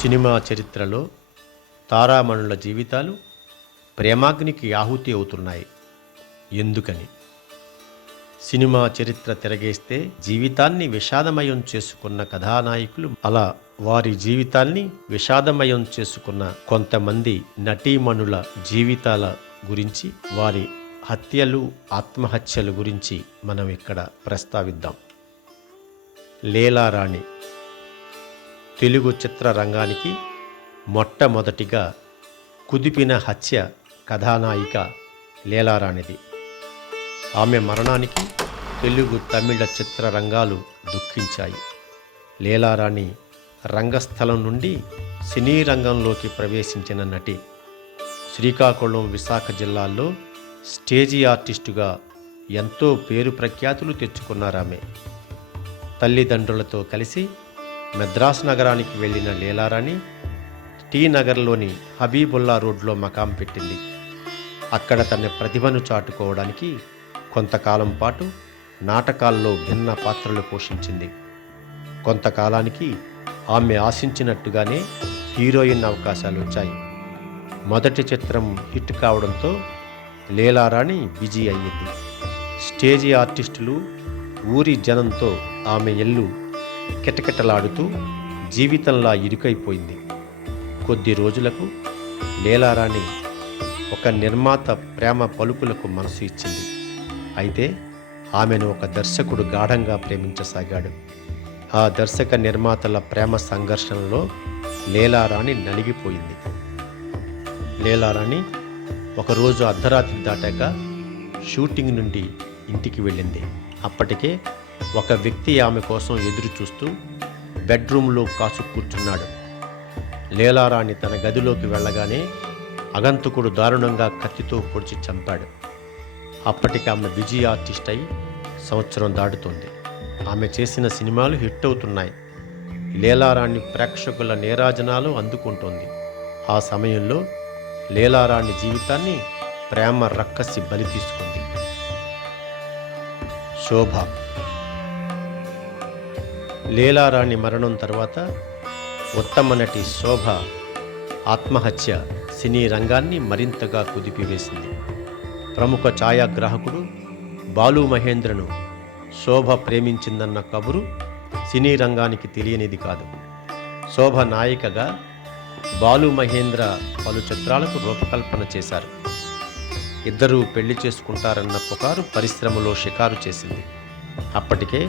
Cinema చరిత్రలో తారామణుల జీవితాలు ప్రేమాగ్నికి ఆహుతి అవుతున్నాయి. ఎందుకని? సినిమా చరిత్ర తిరగేస్తే జీవితాన్ని విషాదమయం చేసుకున్న కథానాయకులు, అలా వారి జీవితాల్ని విషాదమయం చేసుకున్న కొంతమంది నటీమణుల జీవితాల గురించి, వారి హత్యలు, ఆత్మహత్యల గురించి మనం ఇక్కడ ప్రస్తావిద్దాం. లీలారాణి తెలుగు చిత్రరంగానికి మొట్టమొదటిగా కుదిపిన హత్య కథానాయిక లీలారాణిది. ఆమె మరణానికి తెలుగు తమిళ చిత్రరంగాలు దుఃఖించాయి. లీలారాణి రంగస్థలం నుండి సినీ రంగంలోకి ప్రవేశించిన నటి. శ్రీకాకుళం, విశాఖ జిల్లాల్లో స్టేజీ ఆర్టిస్టుగా ఎంతో పేరు ప్రఖ్యాతులు తెచ్చుకున్నారామె. తల్లిదండ్రులతో కలిసి మద్రాసు నగరానికి వెళ్ళిన లీలారాణి టీ నగర్లోని హబీబుల్లా రోడ్లో మకాం పెట్టింది. అక్కడ తన ప్రతిభను చాటుకోవడానికి కొంతకాలం పాటు నాటకాల్లో భిన్న పాత్రలు పోషించింది. కొంతకాలానికి ఆమె ఆశించినట్టుగానే హీరోయిన్ అవకాశాలు వచ్చాయి. మొదటి చిత్రం హిట్ కావడంతో లీలారాణి బిజీ అయ్యింది. స్టేజీ ఆర్టిస్టులు, ఊరి జనంతో ఆమె ఇల్లు కిటకిటలాడుతూ జీవితంలా ఇరుకైపోయింది. కొద్ది రోజులకు లీలారాణి ఒక నిర్మాత ప్రేమ పలుకులకు మనసు ఇచ్చింది. అయితే ఆమెను ఒక దర్శకుడు గాఢంగా ప్రేమించసాగాడు. ఆ దర్శక నిర్మాతల ప్రేమ సంఘర్షణలో లీలారాణి నలిగిపోయింది. లీలారాణి ఒకరోజు అర్ధరాత్రి దాటాక షూటింగ్ నుండి ఇంటికి వెళ్ళింది. అప్పటికే ఒక వ్యక్తి ఆమె కోసం ఎదురు చూస్తూ బెడ్రూమ్లో కాసు కూర్చున్నాడు. లీలారాణి తన గదిలోకి వెళ్ళగానే అగంతకుడు దారుణంగా కత్తితో పొడిచి చంపాడు. అప్పటికి ఆమె బిజీ ఆర్టిస్ట్ అయి సంవత్సరం దాటుతోంది. ఆమె చేసిన సినిమాలు హిట్ అవుతున్నాయి. లీలారాణి ప్రేక్షకుల నీరాజనాలు అందుకుంటోంది. ఆ సమయంలో లీలారాణి జీవితాన్ని ప్రేమ రక్కసి బలి తీసుకుంది. శోభ. లీలారాణి మరణం తర్వాత ఉత్తమ నటి శోభ ఆత్మహత్య సినీ రంగాన్ని మరింతగా కుదిపివేసింది. ప్రముఖ ఛాయాగ్రాహకుడు బాలు మహేంద్రను శోభ ప్రేమించిందన్న కబురు సినీ రంగానికి తెలియనిది కాదు. శోభ నాయికగా బాలు మహేంద్ర పలు చిత్రాలకు రూపకల్పన చేశారు. ఇద్దరూ పెళ్లి చేసుకుంటారన్న పుకారు పరిశ్రమలో షికారు చేసింది. అప్పటికే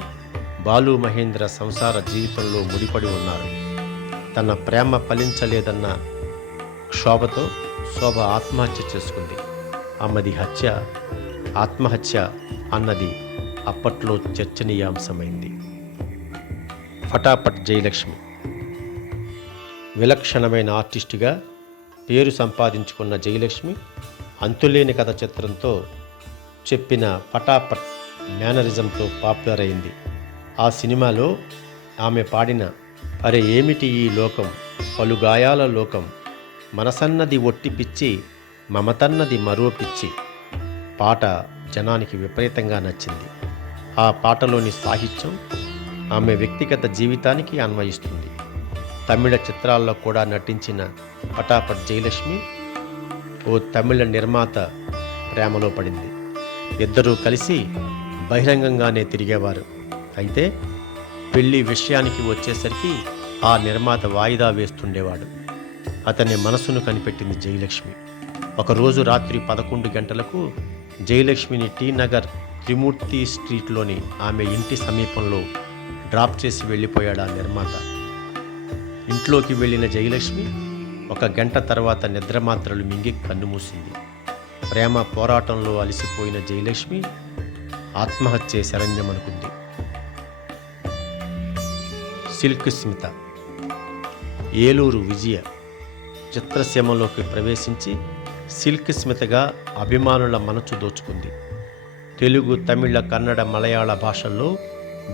బాలు మహేంద్ర సంసార జీవితంలో ముడిపడి ఉన్నారు. తన ప్రేమ ఫలించలేదన్న క్షోభతో శోభ ఆత్మహత్య చేసుకుంది. ఆమెది హత్య, ఆత్మహత్య అన్నది అప్పట్లో చర్చనీయాంశమైంది. ఫటాఫట్ జయలక్ష్మి. విలక్షణమైన ఆర్టిస్టుగా పేరు సంపాదించుకున్న జయలక్ష్మి అంతులేని కథ చిత్రంతో చెప్పిన ఫటాఫట్ మేనరిజంతో పాపులర్ అయింది. ఆ సినిమాలో ఆమె పాడిన అరే ఏమిటి ఈ లోకం, పలు గాయాల లోకం, మనసన్నది ఒట్టి పిచ్చి, మమతన్నది మరో పిచ్చి పాట జనానికి విపరీతంగా నచ్చింది. ఆ పాటలోని సాహిత్యం ఆమె వ్యక్తిగత జీవితానికి అన్వయిస్తుంది. తమిళ చిత్రాల్లో కూడా నటించిన ఫటాఫట్ జయలక్ష్మి ఓ తమిళ నిర్మాత ప్రేమలో పడింది. ఇద్దరూ కలిసి బహిరంగంగానే తిరిగేవారు. అయితే పెళ్లి విషయానికి వచ్చేసరికి ఆ నిర్మాత వాయిదా వేస్తుండేవాడు. అతని మనసును కనిపెట్టింది జయలక్ష్మి. ఒకరోజు రాత్రి 11 గంటలకు జయలక్ష్మిని టీ నగర్ త్రిమూర్తి స్ట్రీట్లోని ఆమె ఇంటి సమీపంలో డ్రాప్ చేసి వెళ్ళిపోయాడు ఆ నిర్మాత. ఇంట్లోకి వెళ్ళిన జయలక్ష్మి 1 గంట తర్వాత నిద్రమాత్రలు మింగి కన్నుమూసింది. ప్రేమ పోరాటంలో అలసిపోయిన జయలక్ష్మి ఆత్మహత్యే శరణ్యమనుకుంది. సిల్క్ స్మిత. ఏలూరు విజయ చిత్రసీమలోకి ప్రవేశించి సిల్క్ స్మితగా అభిమానుల మనసు దోచుకుంది. తెలుగు, తమిళ, కన్నడ, మలయాళ భాషల్లో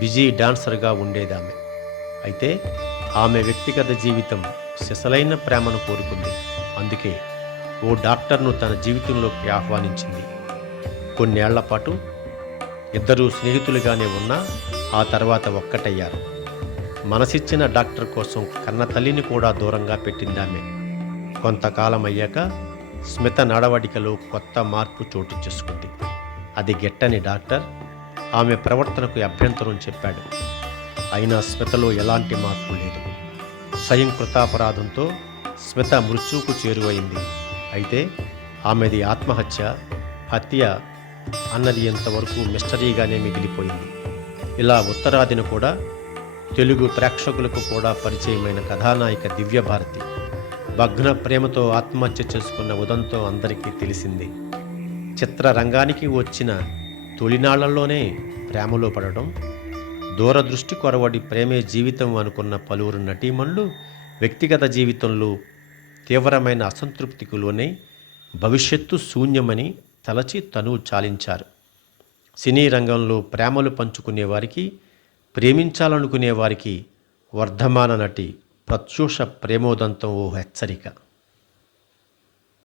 బిజీ డాన్సర్గా ఉండేదామె. అయితే ఆమె వ్యక్తిగత జీవితం సిసలైన ప్రేమను కోరుకుంది. అందుకే ఓ డాక్టర్ను తన జీవితంలోకి ఆహ్వానించింది. కొన్నేళ్ల పాటు ఇద్దరూ స్నేహితులుగానే ఉన్నా ఆ తర్వాత ఒక్కటయ్యారు. మనసిచ్చిన డాక్టర్ కోసం కన్న తల్లిని కూడా దూరంగా పెట్టిందామె. కొంతకాలం అయ్యాక స్మిత నడవడికలో కొత్త మార్పు చోటు చేసుకుంది. అది గిట్టని డాక్టర్ ఆమె ప్రవర్తనకు అభ్యంతరం చెప్పాడు. అయినా స్మితలో ఎలాంటి మార్పు లేదు. స్వయం కృతాపరాధంతో స్మిత మృత్యువుకు చేరువైంది. అయితే ఆమెది ఆత్మహత్య, హత్య అన్నది ఎంతవరకు మిస్టరీగానే మిగిలిపోయింది. ఇలా ఉత్తరాదిన కూడా తెలుగు ప్రేక్షకులకు కూడా పరిచయమైన కథానాయిక దివ్యభారతి భగ్న ప్రేమతో ఆత్మహత్య చేసుకున్న ఉదంతం అందరికీ తెలిసింది. చిత్రరంగానికి వచ్చిన తొలినాళ్లలోనే ప్రేమలో పడడం, దూరదృష్టి కొరవడి ప్రేమే జీవితం అనుకున్న పలువురు నటీమణులు వ్యక్తిగత జీవితంలో తీవ్రమైన అసంతృప్తికి లోనై భవిష్యత్తు శూన్యమని తలచి తనువు చాలించారు. సినీ రంగంలో ప్రేమలు పంచుకునేవారికి, ప్రేమించాలనుకునేవారికి వర్ధమాన నటి ప్రత్యూష ప్రేమోదంతం ఓ హెచ్చరిక.